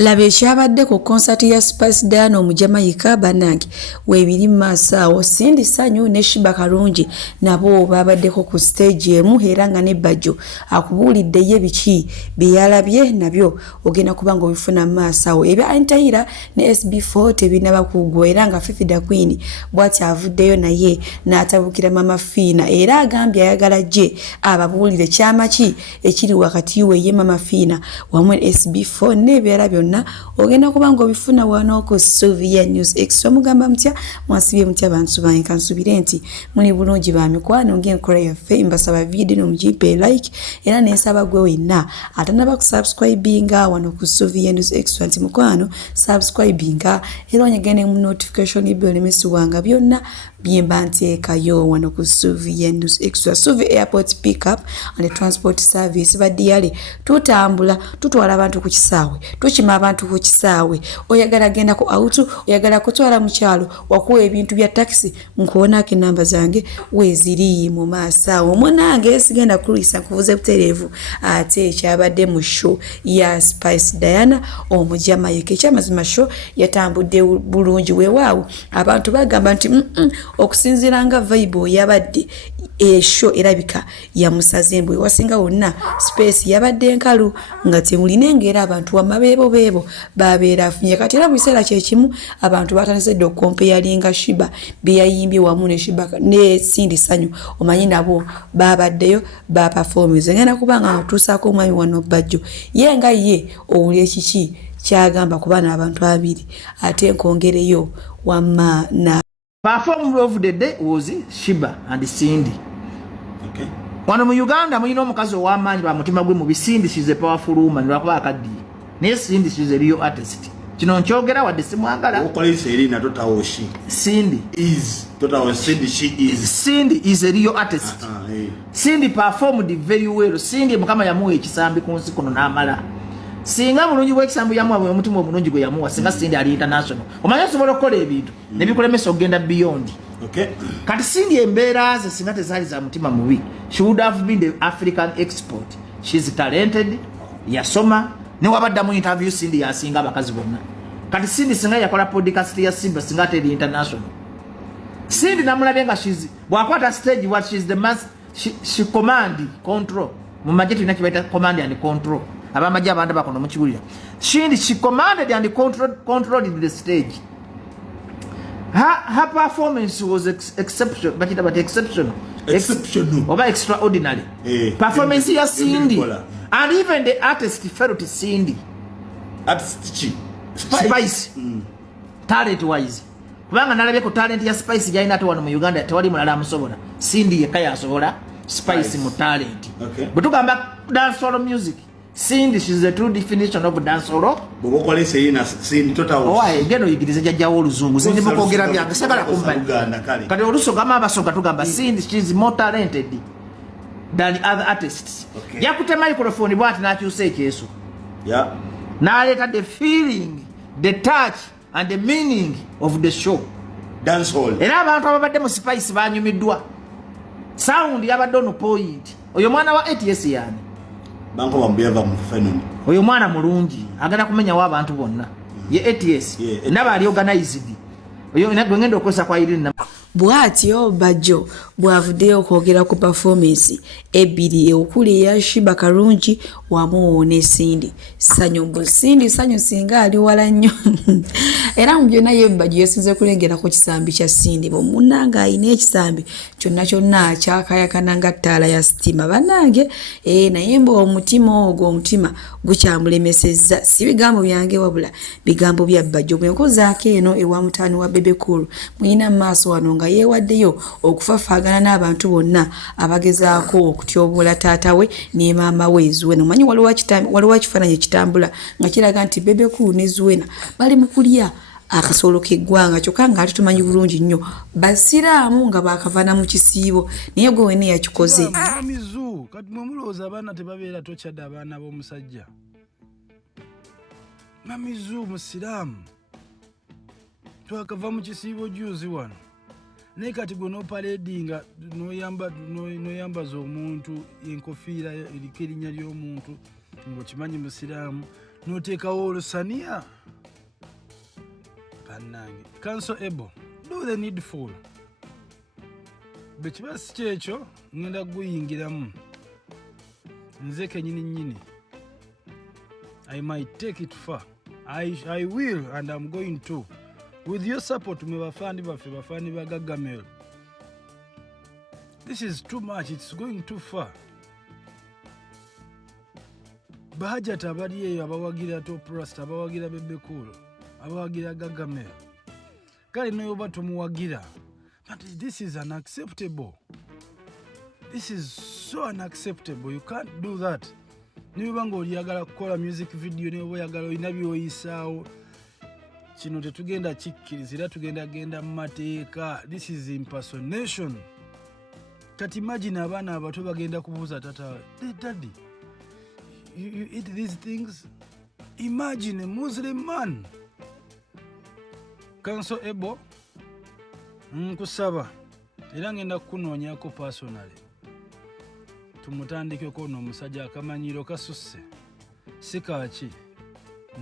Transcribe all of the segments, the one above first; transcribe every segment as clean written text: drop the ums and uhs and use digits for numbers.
Laba ekyabadde ku konsati ya Spice Diana Omujamaika bannange weebiri maaso awo Cindy Sanyu ne Shiba Karungi nabo babaddeko ku stage emu era nga ne Bajjo akubuulidde ye biki byalabye nabyo ogenda kuba nga obifuna maaso awo ebya Antaira ne SB4 tebinaba kugwa era nga Fifi da Queen bw'ati avuddeyo naye n'atabukira Mama Fina era agambye ayagala gye ababuulire kyama ki ekiri wakati we ye Mama Fina wamu SB4 n'ebyala byonna ogenda kubanga obifuna wano ku Sylvia News Extra mugamba mutya mwasibye mutya abantu bange kansubire nti muli bulungi ba mikwano ng'enkola yaffe mbasaba video mugipe like era n'ensaba gwe wenna atanaba kusubscribinga wano ku Sylvia News Extra nti mukwano subscribinga era onyegene mu notification bell emisuwanga byonna byemba nteekayo wano ku Sylvia News Extra. Sylvia Airport Pickup and Transport Service badiyale tutambula tutwala abantu ku kisaawe tukima abantu ku kisaawe oyagala genda ku auto oyagala kutwala mu kyalo wakuwa ebintu bya taxi nkuonako enamba zange weziri mu maaso munange sigenda kulisa kuvuze buterevu ate ekyabadde mu show ya Spice Diana Omujamaika ekyamazima show yatambudde bulungi weewaawo abantu bagamba nti okusinziranga vibe yabadde show erabika ya musazembwe wasinga wonna space yabadde nkalu nga temulina ngera abantu wamabeebo beebo babeera afunye kati era biseera kyekimu abantu batandise okumpeyalinga Shiba byayimbye wamu ne Shiba ne Cindy Sanyu omanyi nabo babaddeyo ba performance ngena kubanga otusaako omwami wano Bajjo ye nga ye owulye kiki kyagamba kubana abantu abiri ate nkongereyo wama na performer of the day was Shiba and Cindy. Okay. Wano mu Uganda mulina omukazi ow'amaanyi ba mutima gwe mu Cindy, she's a powerful woman lwakuba akaddi. Ne Cindy she's a real artist. Kino nkyogera wadde simwagala. Okolise erina totawoshi. Cindy is totawoshi. Cindy she is. Cindy is a real artist. Cindy performed very well. Cindy mukama yamuwa ekisambi ku nsi kuno n'amala. Singa mulungi bw'ekisambu yamuwa bwe mutima omulungi gwe yamuwa singa Cindy ali international. Omanyi osobola okukola ebintu ne bikulemesa okugenda beyond. Okay. Kati Cindy embeera ze singa tezaali za mutima mubi. She would have been the African export. She's talented. Yasoma. Ne wabadda mu interview Cindy yasinga abakazi bonna. Kati Cindy singa yakola podcast ya Simba singa tedi international. Cindy namulabye nga she's bwakwata stage what she's the master. She command control. Mu majeti nakibaita command and control. Abamajja abanda bakono mu kiwulira. She commanded and controlled the stage. Her performance was exceptional, but exceptional. Exceptional. Over extraordinary. Performance ya Cindy. And even the artist felt Cindy. Artist Spice. Talent wise. Kubanga nalabye ku talent ya Spice jaina ate wano mu Uganda tewali mulala amusobola. Cindy yekaya asobola Spice mu talent. Okay. But tugamba dancehall music. Cindy, she's the true definition of dancehall. Bobokole seyina Cindy totawo. Oh, ngeno yigiriza jajjawo oluzungu. Zindi mukogera byange sagala kumbali. Kati olusoga mama basoga tugamba Cindy, she's more talented than other artists. Okay. Yakute microphone bwati nakyusa ekyeso. Yeah. Naleta the feeling, the touch and the meaning of the show. Dancehall. Era abantu ababadde mu Spice banyumiddwa. Sound yabadde on point. Oyo mwana wa ATS yani. Banko bambuyava mu fenon. Oyo mwana mulungi agenda kumenya wa abantu bonna. Ye ATS. Naba ali organized. Oyo ngenda okosa kwa Irene. Bwatyo Bajjo bwavuddeyo okwogera ku performance ebiri okuli ya Shiba Karungi wamu ne Cindy Sanyu. Cindy Sanyu singa ali wala nnyo era mu byonna ye Bajjo yasinze kulengera ku kisambi kya Cindy bomunanga ayina ekisambi kyonna kyakayakana nga ttaala ya stima bannange naye mbo omutima gukyamulemesezza si bigambo byange wabula bigambo bya Bajjo bwenkozaako eno ewa mutaani wa Bebe Cool muyina maaso wano nga yeewaddeyo okufafaagana n'abantu bonna abagezaako okutyoboola taata we ne maama we Zuwena. Omanyi waliwo ekifaananyi ekitambula nga kiraga nti Bebe Cool ne Zuwena bali mu kulya akasolo k'eggwanga kyokka nga ate tumanyi bulungi nnyo basiraamu nga baakavaana mu kisiibo naye gwe wena yakikoze. Mizu kati mwemulowooza abaana tebabeera tokyadde abaana b'omusajja. Mamizu musiraamu twakava mu kisiibo juuzi wano naye kati gwe n'opaledinga noyambaza omuntu enkofiira eriko erinnya ly'omuntu ng'okimanyi musiraamu n'oteekawo olusaniya bannange. Council able, do the needful. Bwe kiba si kyekyo ngenda guyingiramu nze kenyini. I might take it far. I will, and I'm going to. With your support, me bafandi ba Gagamel. This is too much. It's going too far. Bahajat abali eyo abawagira Top Rasta, abawagira Bebe Cool, abawagira Gagamel. Kale no yoba tumuwagira. But this is unacceptable. This is so unacceptable. You can't do that. Niba ngo oyagala kukola music video ne oyagala oyina byoyisaawo kino tetugenda kikkirizira tugenda mu mateeka. This is impersonation. Kati imagine abaana abato bagenda kubuuza tata, daddy, you eat these things? Imagine a Muslim man. Council able nkusaba era ngenda kunoonyako personally. Tumutandikeko n'omusajja akamanyiro kasusse sikaki.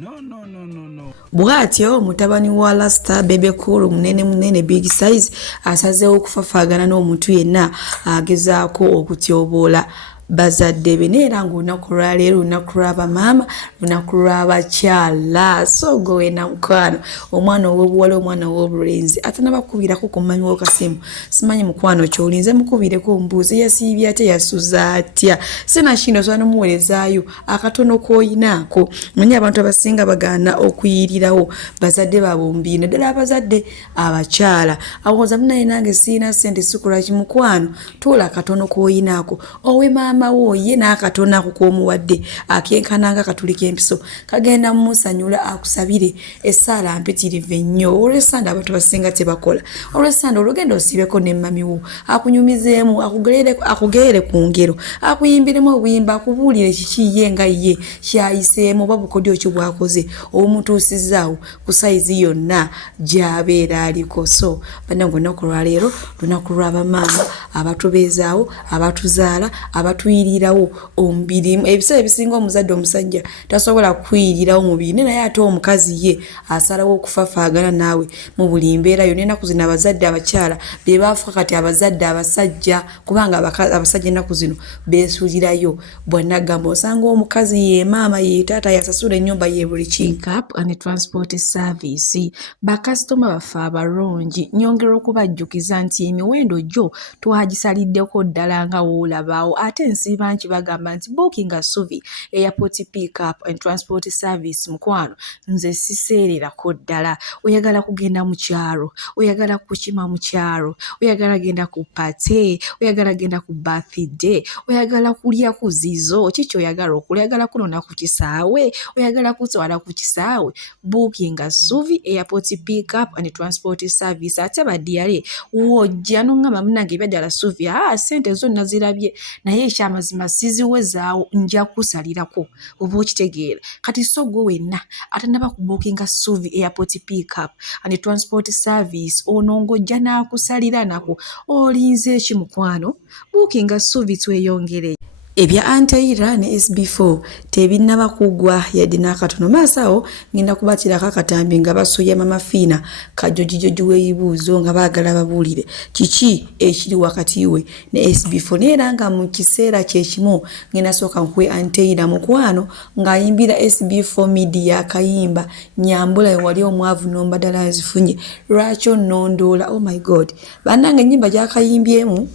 No. Bw'atyo mutabani wa Rasta Bebe Cool munene big size asazeewo okufafaagana n'omuntu yenna agezaako okutyoboola bazadde be neera ng'olunaku lwaleero lunaku lw'abamaama lunaku lw'abakyala. So gwe na mukwano omwana ow'obuwala omwana ow'obulenzi atanabakubirako ku mmanyi w'okasimu simanyi mukwano ky'olinze mukubireko mbuuze yasiibye ate yasuza atya sena kino osobola n'omuweerezaayo akatono k'oyinaako. Manyi abantu abasinga bagaana okuyirirawo bazadde babumbi naddala abazadde abakyala awooza munaye nange siina ssente sikula kimukwano tuula akatono k'oyinaako owe maama wo ye n'akatono ako k'omuwadde akenkananga katuli k'empiso kagenda mumusanyula akusabire essaala mpitirivu ennyo. Olw'essande abantu basinga tebakola. Olw'essande olugendo osiibeko ne mami wo akunyumizeemu akugerere ku ngero akuyimbiremu obuyimba akubuulire kiki ye nga ye kyayiseemu oba bukodyo ki bwakoze obumutuusizaawo ku sayizi yonna gy'abeera aliko. So bannange olunaku lwaleero lunaku lw'abamaama abatubeezaawo abatuzaala abatuyirirawo omubiri. Ebiseera ebisinga omuzadde omusajja tasobola kuyirirawo mubiri naye ate omukazi ye asalawo okufafaagana naawe mu buli mbeera yonna. Ennaku zino abazadde abakyala be baafuka kati abazadde abasajja kubanga abasajja ennaku zino beesuulirayo. Bwannagamba osanga omukazi ye maama ye taata yasasula ennyumba ye buli kimu. Up and transport service bakasitoma baffe abalungi nyongera okubajjukiza nti emiwendo gyo twagisaliddeko ddala nga woolabaawo ate nsiiba nkibagamba nti booking Suvi airport pick up and transport service mukwano nze siseererako ddala. Oyagala kugenda mu kyalo, oyagala kukima mu kyalo, oyagala genda ku pate, oyagala genda ku birthday, oyagala kulya ku zizo kiki oyagala okulya, oyagala kunona ku kisaawe, oyagala kutwala ku kisaawe, booking Suvi airport pick up and transport service. Ate badiyale wojja n'ongamba munange baddala Suvi sente zonna zirabye naye ekyamazima siziwezaawo nja kusalirako oba okitegeera. Kati so gwe wenna atanaba ku booking Suvi airport pick up and transport service ono ng'ojja n'akusalira nako olinze eki mukwano. Booking Suvi tweyongere. Ebya Anteira ne SB4 tebinnaba kugwa yadde n'akatono. Maasawo ngenda kubatirako akatambi nga basoya mama Fiina kajojijoji w'ebibuuzo nga baagala babuulire kiki ekiri wakati we ne SB4 neera nga mu kiseera kyekimu ngenda sooka nkwe Anteira mukwano ng'ayimbira SB4 media akayimba nyambula wali omwavu n'ombadala nzifunye lwaki onnondoola. Oh my God bannange ennyimba gy'akayimbyemu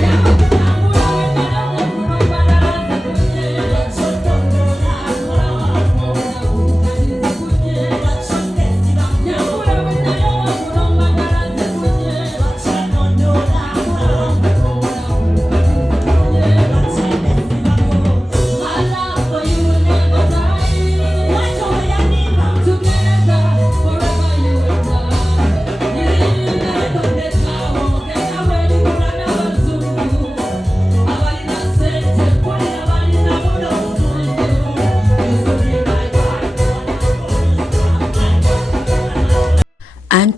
Yeah.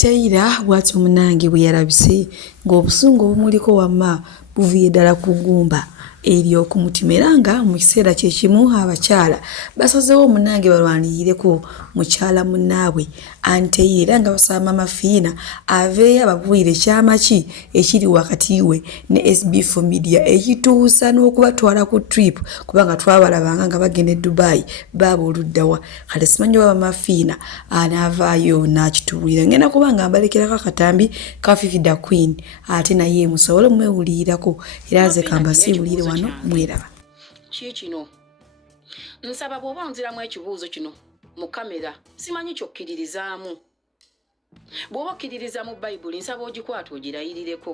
Anteira bw'atyo Munange bwe yarabise ng'obusungu obumuliko wamma buviye ddala ku ggumba ery'okumutima era nga mu kiseera kye kimu abakyala basazeewo Munange balwanireko mukyala munnaabwe Anteira nga basaba Mama Fiina aveeyo ababuulire kyama ki ekiri wakati we ne SB4 Media ekituusa n'okubatwala ku trip kubanga twabalabanga nga bagenda e Dubai baaba oluddawa kale simanyi oba Mama Fiina anaavaayo n'akitubuulira ngenda kubanga mbalekerako akatambi ka Fifi da Queen ate naye musobole mwewulirirako era nze kambasiibulire wano mweraba kino nsaba bw'oba onziramu ekibuuzo kino mu kamera simanyi kyokkiririzaamu bw'oba okkiririza mu Bayibuli nsaba ogikwata ogirayirireko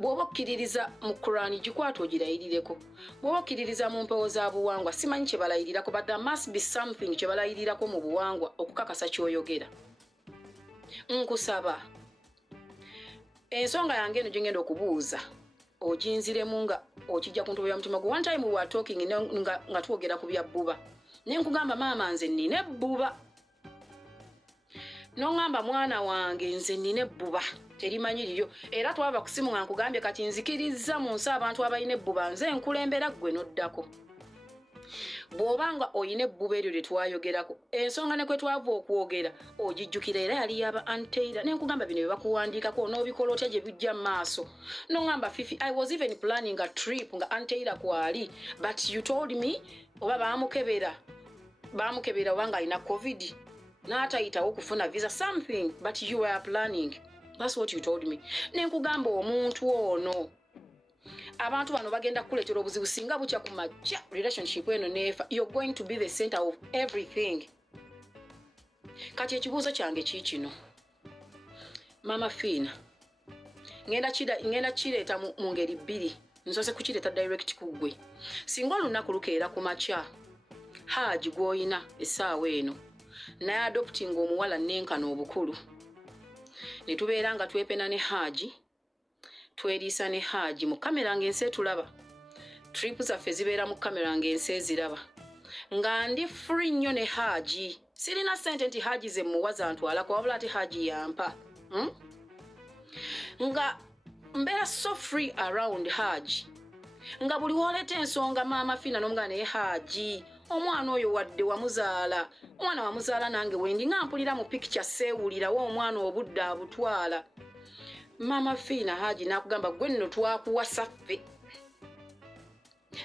bw'oba okkiririza mu Kurani gikwata ogirayirireko bw'oba okkiririza mu mpewo za buwangwa simanyi kye balayirirako but there must be something kye balayirirako mu buwangwa okukakasa ky'oyogera nkusaba ensonga yange eno gye ngenda okubuuza oginziremu nga okijja ku ntobo ya mutima gwo. One time we were talking nga twogera ku bya bbuba ne nkugamba maama nze nnina ebbuba n'oŋŋamba mwana wange nze nnina ebbuba terimanyi liryo era twava ku simu nga nkugambye kati nzikirizza mu nsi abantu abalina ebbuba nze nkulembera ggwe n'oddako bw'obanga oyina ebbuba eryo lye twayogerako ensonga ne kwe twava okwogera ogijjukira era yali yaba Anteira ne nkugamba bino bye bakuwandiikako n'obikola otya gye bijja mu maaso n'oŋŋamba Fifi I was even planning a trip nga Anteira kwali but you told me oba baamukebera obanga alina COVID n'atayitawo okufuna visa something but you were planning. That's what you told me. Ne nkugamba omuntu ono abantu bano bagenda kuletera obuzibu singa bukya ku majja relationship eno nefa you're going to be the center of everything. Kati ekibuuzo kyange kikino Mama Fiina ngenda kireeta mu ngeri bbiri nsose kukireeta direct ku ggwe singa olunaku lukeera ku makya Haji gw'oyina essaawa eno naye adopting omuwala nenkana obukulu ne tubeera nga twepena ne Haji tweriisa ne Haji mu kamera ng'ensi tulaba trip zaffe zibeera mu kamera ng'ensi eziraba nga ndi free nnyo ne Haji sirina ssente nti Haji ze muwaza ntwalako wabula ati Haji yampa nga mbeera so free around Haji nga buli wooleta ensonga Mama Fiina n'omugana naye Haji omwana oyo wadde wamuzaala omwana wamuzaala nange wendi nga mpulira mu picture seewulirawo omwana obudde abutwala Mama Fiina Haji nakugamba gwe nno twakuwasa ffe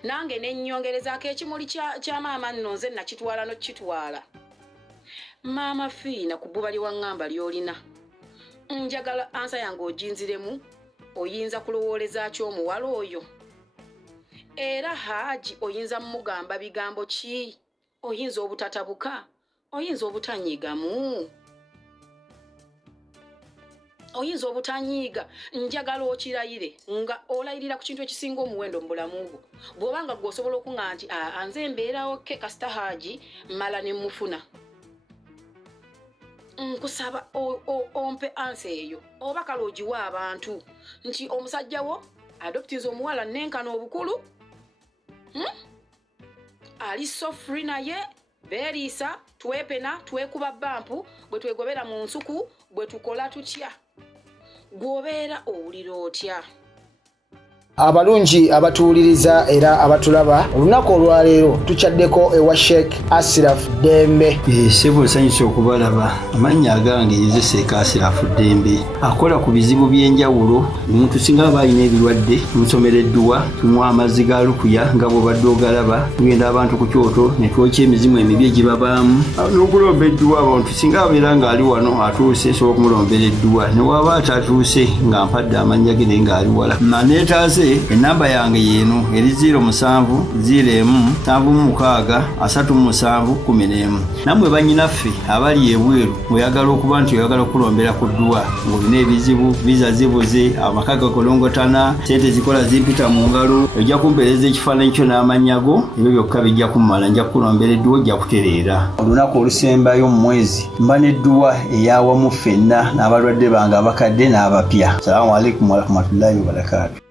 nange nennyongerezaako ekimuli kya maama nno nze nakitwala nokitwala Mama Fiina ku bbuba liwaŋŋamba ly'olina njagala ansa yange oginziremu oyinza kulowooleza ki omuwala oyo era Haji oyinza mugamba bigambo ki oyinza obutatabuka oyinza obutanyigamu oyinza obutanyiiga njagala okirayire nga olayirira ku kintu ekisinga omuwendo mu bulamu bwo bw'obanga gw'osobola okuŋŋa nti anze embeerawo ke kasita Haji mala ne mufuna nkusaba ompe ansa eyo oba kale ogiwa abantu nti omusajja wo adoptiza omuwala nenkana obukulu ali so free naye beeriisa twepena twekuba bampu bwe twegobera mu nsuku bwe tukola tutya gwobeera owulira otya abalungi abatuwuliriza era abatulaba olunaku olwaleero tukyaddeko ewa Sheikh Ashraf Dembe sebo nsanyusa okubalaba amannya agange nze Sheikh Ashraf Dembe akola ku bizibu by'enjawulo omuntu singa aba alina ebirwadde musomereddwa tumuwa amazzi ga lukuya nga bw'obadde ogalaba tugenda abantu ku kyoto ne twokya emizimu emibi egibabaamu n'okulomba edduwa abantu singa abeera ng'ali wano atuuse sobola okumulombera edduwa ne waba atatuuse nga mpadde amannya ge naye ng'ali wala maneetaase enamba yange yeeno eri 0707363711 nammwe bannyinaffe abali ebweru oyagala okuba nti oyagala okulombera ku dduwa ng'olina ebizibu viza zibuze amaka gakolongotana sente zikola zimpita mu ngalo ojja kumpeereza ekifaananyi kyo n'amanyago ebyo byokka bijja kummala nja kukulombera edduwa ojja kutereera olunaku olusembayo mu mwezi mba n'edduwa eyawamu ffenna n'abalwadde bange abakadde n'abapya salaamu alaikum warahmatullahi wabarakatuh.